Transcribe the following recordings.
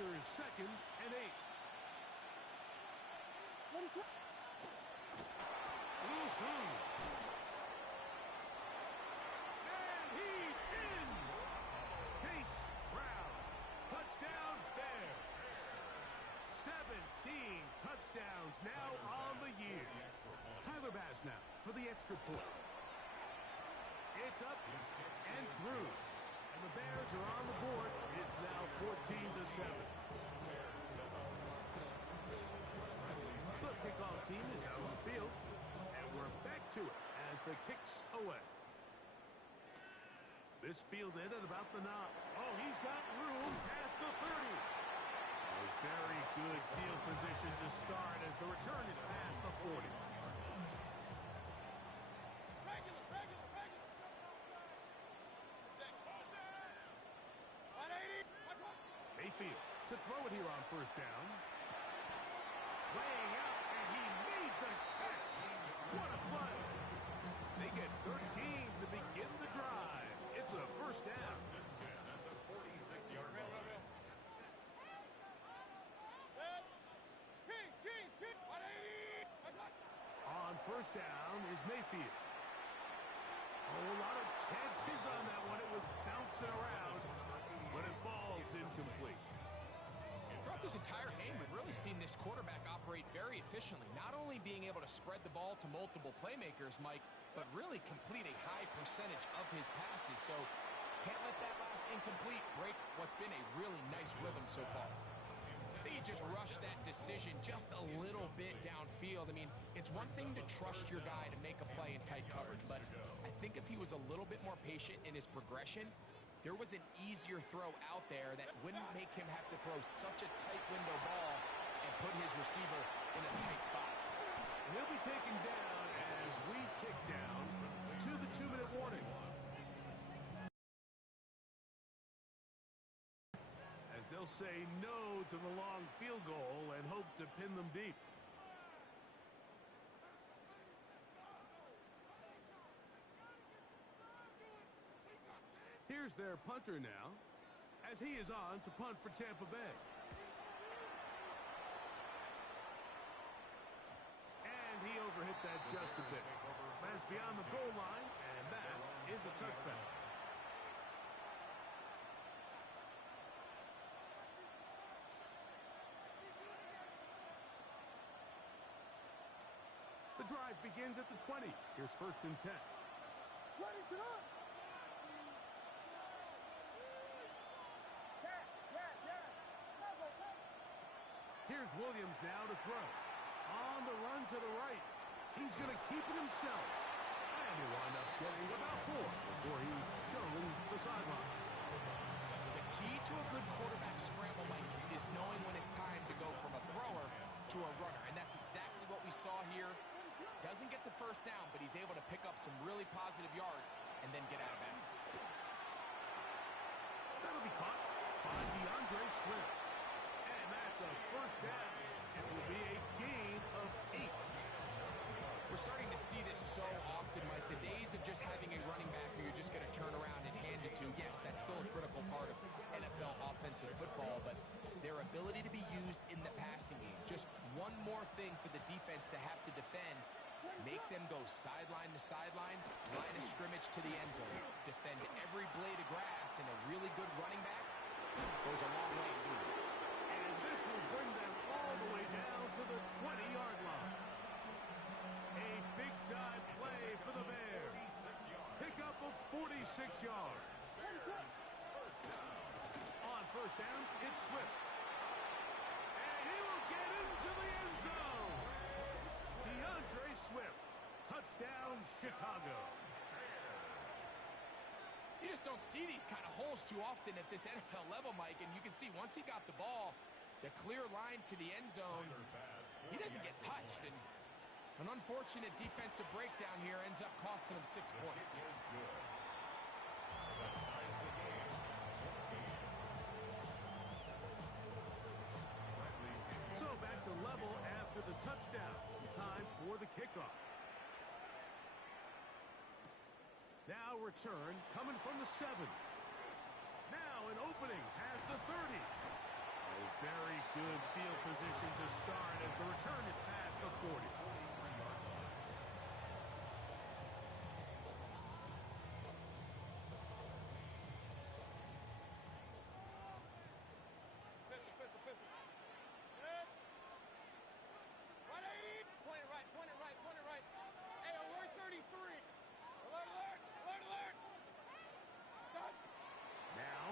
Here is 2nd and 8. What is it? And he's in! Case Brown. Touchdown Bears. 17 touchdowns now on the year. Tyler Bass now for the extra point. It's up and through. And the Bears are on the board. It's now 14-7. The kickoff team is out on the field. And we're back to it as the kick's away. This fielded at about the 9. Oh, he's got room past the 30. A very good field position to start as the return is past the 40. Mayfield to throw it here on 1st down. Laying out, and he made the catch. What a play. They get 13 to begin the drive. It's a 1st down. At the 46-yard line. On 1st down is Mayfield. Oh, a lot of chances on that one. It was bouncing around, but it falls incomplete. Throughout this entire game, we've really seen this quarterback operate very efficiently, not only being able to spread the ball to multiple playmakers, Mike, but really complete a high percentage of his passes. So can't let that last incomplete break what's been a really nice rhythm so far. I think he just rushed that decision just a little bit downfield. I mean, it's one thing to trust your guy to make a play in tight coverage, but I think if he was a little bit more patient in his progression, there was an easier throw out there that wouldn't make him have to throw such a tight window ball and put his receiver in a tight spot. He'll be taken down as we tick down to the 2-minute warning. As they'll say no to the long field goal and hope to pin them deep. Here's their punter now, as he is on to punt for Tampa Bay. And he overhit that just a bit. That's beyond the goal line, and that is a touchback. The drive begins at the 20. Here's 1st and 10. Ready to run. Here's Williams now to throw. On the run to the right. He's going to keep it himself. And he'll wind up getting about 4 before he's shown the sideline. The key to a good quarterback scramble, Mike, is knowing when it's time to go from a thrower to a runner. And that's exactly what we saw here. Doesn't get the 1st down, but he's able to pick up some really positive yards and then get out of bounds. That'll be caught by DeAndre Swift. And that's a 1st down. It will be a gain of 8. We're starting to see this so often, Mike. The days of just having a running back who you're just going to turn around and hand it to, yes, that's still a critical part of NFL offensive football, but their ability to be used in the passing game, just one more thing for the defense to have to defend, make them go sideline to sideline, line of scrimmage to the end zone, defend every blade of grass, and a really good running back goes a long way in doing it. And this will bring them all the way down to the 20-yard line. A big-time play for the Bears. Pick up of 46 yards. On 1st down, it's Swift. And he will get into the end zone. DeAndre Swift. Touchdown, Chicago. You just don't see these kind of holes too often at this NFL level, Mike. And you can see once he got the ball, the clear line to the end zone, he doesn't get touched. And an unfortunate defensive breakdown here ends up costing him 6 points. So back to level after the touchdown. Time for the kickoff. Now return coming from the 7. Now an opening past the 30. A in field position to start as the return is past the 40.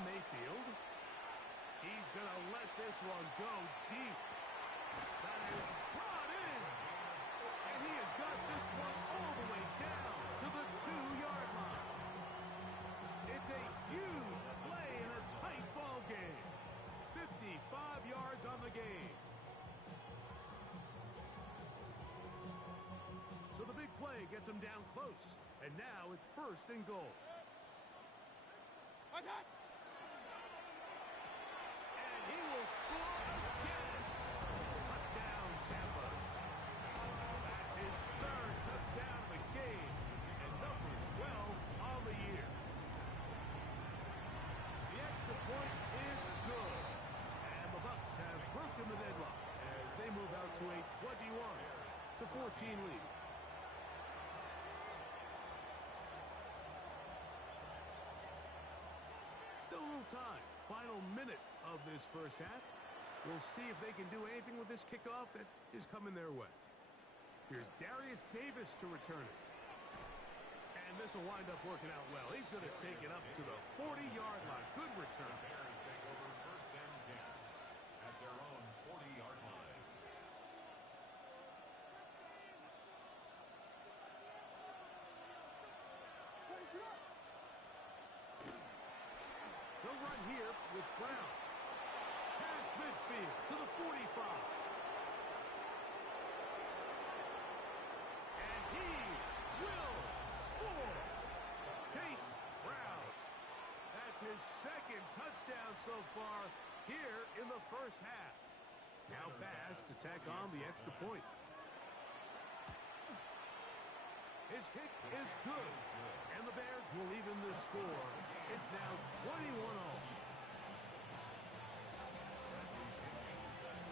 Mayfield. He's going to let this one go deep. That is brought in. And he has got this one all the way down to the 2-yard line. It's a huge play in a tight ball game. 55 yards on the game. So the big play gets him down close. And now it's 1st and goal. He will score again. Touchdown, Tampa. That's his 3rd touchdown of the game, and number 12 on the year. The extra point is good, and the Bucs have broken the deadlock as they move out to a 21-14 lead. Still a little time. Final minute of this first half. We'll see if they can do anything with this kickoff that is coming their way. Here's Darius Davis to return it. And this will wind up working out well. He's going to take it up to the 40-yard line. Good return. Bears take over 1st and 10 at their own 40-yard line. They'll run here with Brown. Past midfield to the 45. And he will score. Chase Brown. That's his 2nd touchdown so far here in the first half. Now pass to tack on the extra point. His kick is good, and the Bears will even the score. It's now 21-all.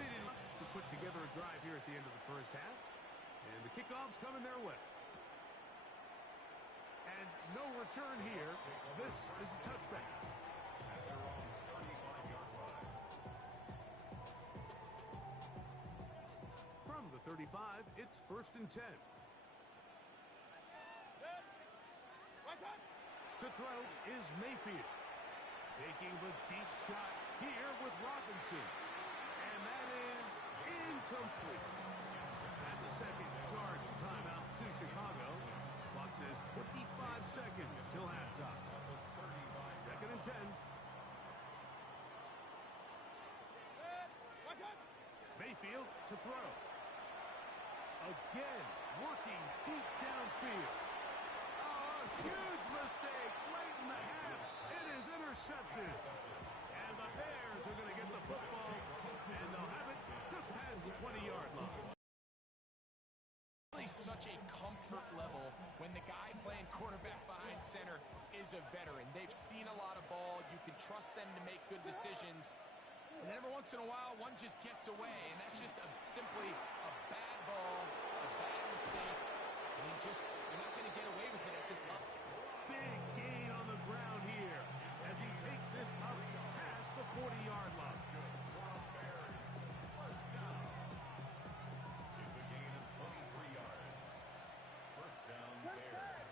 They needed to put together a drive here at the end of the first half, and the kickoff's coming their way. And no return here. This is a touchback. At their own 35-yard line. From the 35, it's 1st and 10. To throw is Mayfield. Taking the deep shot here with Robinson. And that is incomplete. That's a 2nd charge timeout to Chicago. Clock says 25 seconds till halftime. 2nd and 10. Mayfield to throw. Again, working deep downfield. Huge mistake late in the half. It is intercepted. And the Bears are going to get the football, and they'll have it just past the 20-yard line. Really such a comfort level when the guy playing quarterback behind center is a veteran. They've seen a lot of ball. You can trust them to make good decisions. And then every once in a while, one just gets away, and that's just simply a bad ball, a bad mistake. And you're not going to get away with it at this level. Big gain on the ground here as he takes this up past the 40-yard line. It's a gain of 23 yards. 1st down, Bears.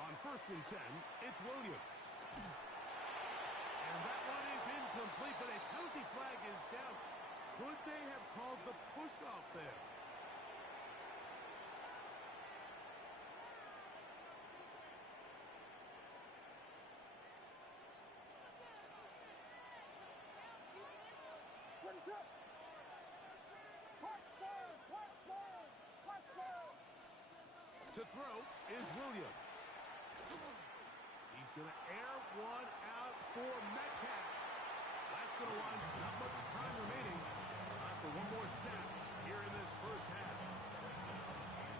On 1st and 10, it's Williams. And that one is incomplete, but a penalty flag is down. Could they have called the push-off there? To throw is Williams. He's going to air one out for Metcalf. That's going to wind up not much time remaining. Time for one more snap here in this first half.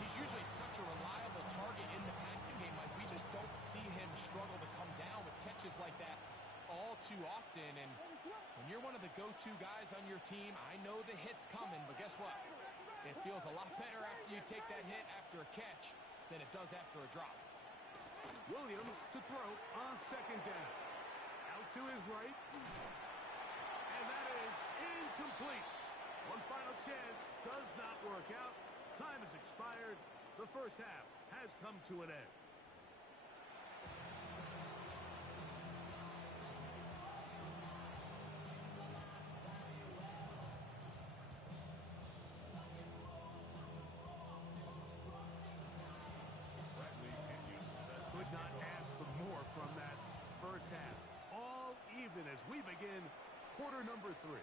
He's usually such a reliable target in the passing game. Like, we just don't see him struggle to come down with catches like that all too often, and when you're one of the go-to guys on your team, I know the hit's coming, but guess what? It feels a lot better after you take that hit after a catch than it does after a drop. Williams to throw on second down. Out to his right. And that is incomplete. One final chance does not work out. Time has expired. The first half has come to an end. Could not ask for more from that first half. All even as we begin quarter number 3.